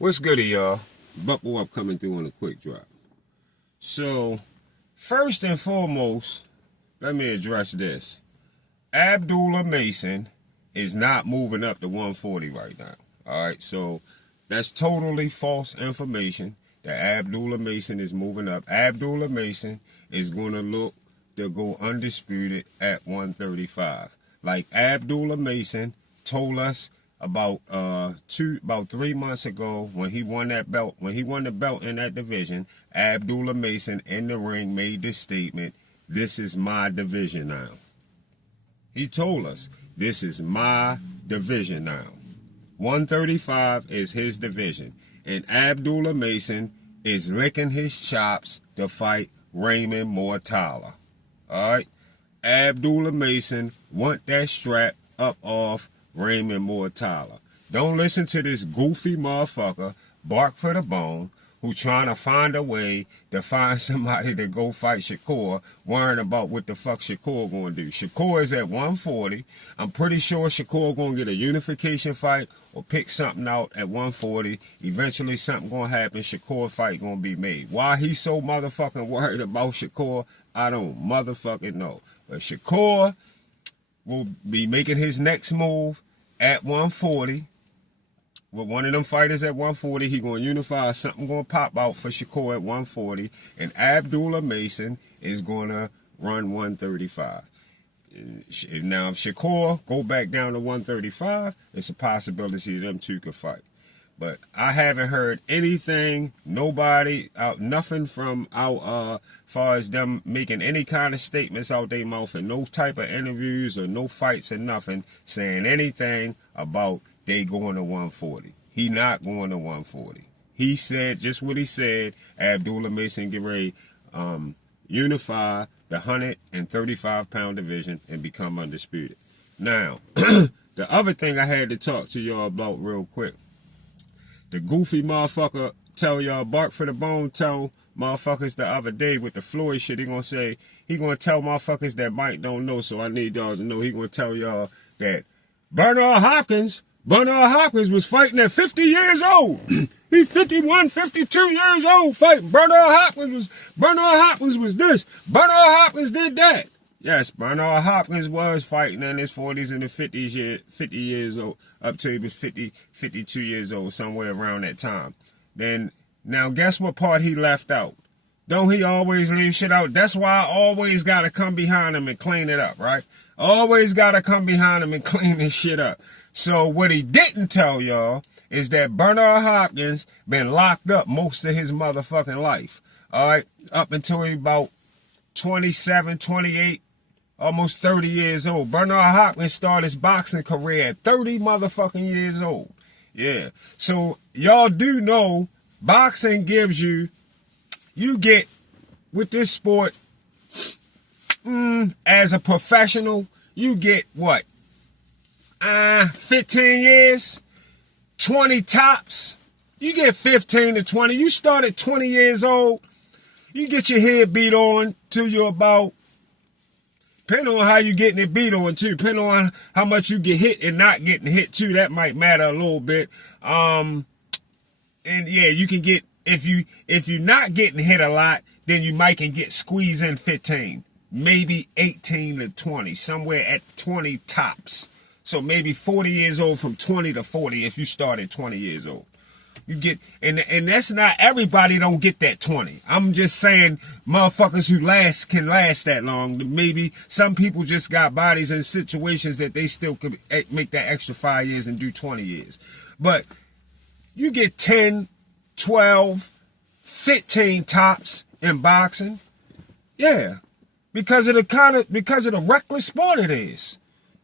What's good, y'all? Buckle up, coming through on a quick drop. So, first and foremost, let me address this. Abdullah Mason is not moving up to 140 right now. All right, so that's totally false information that Abdullah Mason is moving up. Abdullah Mason is going to look to go undisputed at 135. Like Abdullah Mason told us about 3 months ago when he won that belt, when he won the belt in that division. Abdullah Mason in the ring made this statement: "This is my division now." He told us, "This is my division now. 135 is his division." And Abdullah Mason is licking his chops to fight Raymond Mortala. All right? Abdullah Mason want that strap up off Raymond Mortala. Don't listen to this goofy motherfucker, bark for the bone, who trying to find a way to find somebody to go fight Shakur, worrying about what the fuck Shakur going to do. Shakur is at 140. I'm pretty sure Shakur going to get a unification fight or pick something out at 140. Eventually something going to happen. Shakur fight going to be made. Why he's so motherfucking worried about Shakur, I don't motherfucking know. But Shakur will be making his next move at 140. With one of them fighters at 140, he going to unify. Something going to pop out for Shakur at 140. And Abdullah Mason is going to run 135. Now, if Shakur go back down to 135, it's a possibility them two could fight. But I haven't heard anything, nobody, nothing from out, far as them making any kind of statements out their mouth, and no type of interviews or no fights or nothing saying anything about they going to 140. He not going to 140. He said just what he said. Abdullah Mason get ready, unify the 135-pound division and become undisputed. Now, the other thing I had to talk to y'all about real quick. The goofy motherfucker tell y'all bark for the bone, tell motherfuckers the other day with the Floyd shit, he gonna tell motherfuckers that Mike don't know, so I need y'all to know. He gonna tell y'all that Bernard Hopkins was fighting at 50 years old. He 51, 52 years old fighting. Bernard Hopkins was this. Bernard Hopkins did that. Yes, Bernard Hopkins was fighting in his 40s and the 50 years old, up to he was 50, 52 years old, somewhere around that time. Then, now guess what part he left out? Don't he always leave shit out? That's why I always got to come behind him and clean it up, right? Always got to come behind him and clean this shit up. So what he didn't tell y'all is that Bernard Hopkins been locked up most of his motherfucking life. All right, up until he about 27, 28, almost 30 years old. Bernard Hopkins started his boxing career at 30 motherfucking years old. Yeah. So y'all do know boxing gives you get with this sport, as a professional, you get what? 15 years, 20 tops. You get 15 to 20. You start at 20 years old. You get your head beat on till you're about, depending on how you getting it beat on too, depending on how much you get hit and not getting hit too, that might matter a little bit. And yeah, you can get, if you're not getting hit a lot, then you might can get squeezed in 15, maybe 18 to 20, somewhere at 20 tops. So maybe 40 years old from 20 to 40 if you start at 20 years old. You get, and that's not, everybody don't get that 20. I'm just saying motherfuckers who can last that long. Maybe some people just got bodies in situations that they still could make that extra 5 years and do 20 years. But you get 10, 12, 15 tops in boxing. Yeah. Because of the reckless sport it is.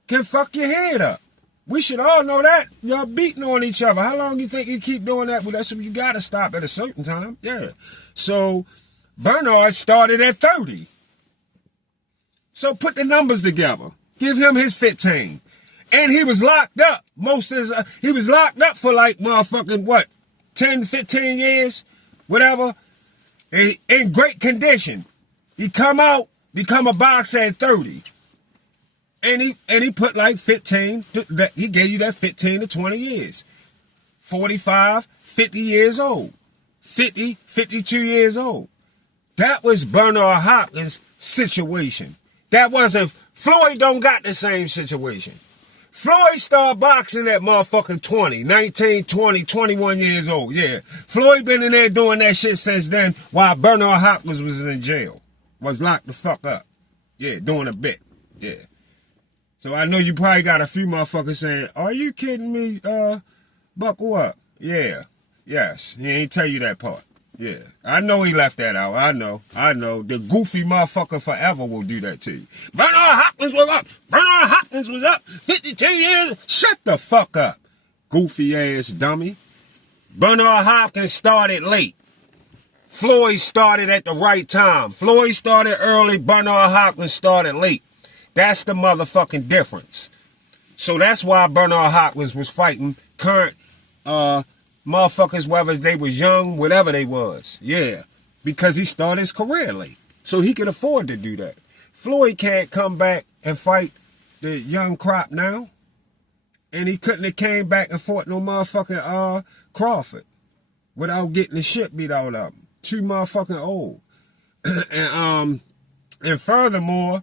Can fuck your head up. We should all know that. Y'all beating on each other. How long you think you keep doing that? Well, that's when you got to stop at a certain time. Yeah. So, Bernard started at 30. So, put the numbers together. Give him his 15. And he was locked up. He was locked up for like motherfucking, 10, 15 years? Whatever. In great condition. He come out, become a boxer at 30. And he put like 15, he gave you that 15 to 20 years. 45, 50 years old. 50, 52 years old. That was Bernard Hopkins' situation. That wasn't, Floyd don't got the same situation. Floyd started boxing at motherfucking 20, 19, 20, 21 years old. Yeah. Floyd been in there doing that shit since then while Bernard Hopkins was in jail. Was locked the fuck up. Yeah, doing a bit. Yeah. So I know you probably got a few motherfuckers saying, are you kidding me? Buckle up. Yeah. Yes. He ain't tell you that part. Yeah. I know he left that out. I know. The goofy motherfucker forever will do that to you. Bernard Hopkins was up. Bernard Hopkins was up 52 years. Shut the fuck up, goofy ass dummy. Bernard Hopkins started late. Floyd started at the right time. Floyd started early. Bernard Hopkins started late. That's the motherfucking difference. So that's why Bernard Hopkins was fighting current motherfuckers, whether they was young, whatever they was. Yeah. Because he started his career late. So he could afford to do that. Floyd can't come back and fight the young crop now. And he couldn't have came back and fought no motherfucking Crawford without getting the shit beat out of him. Too motherfucking old. And furthermore,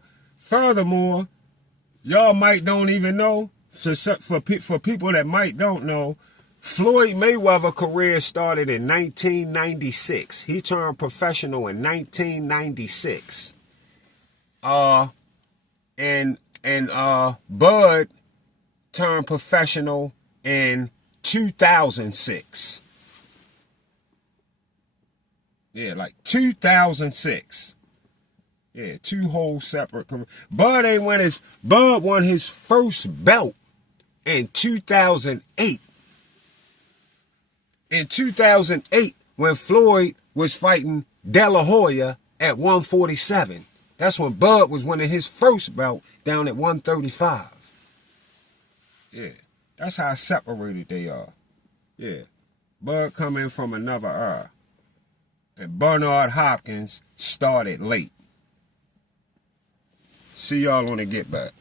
y'all might don't even know, for people that might don't know, Floyd Mayweather career started in 1996. He turned professional in 1996. And Bud turned professional in 2006. Yeah, like 2006. Yeah, two whole separate careers. Bud won his first belt in 2008. In 2008, when Floyd was fighting De La Hoya at 147. That's when Bud was winning his first belt down at 135. Yeah, that's how separated they are. Yeah, Bud coming from another era. And Bernard Hopkins started late. See y'all on the Get Back.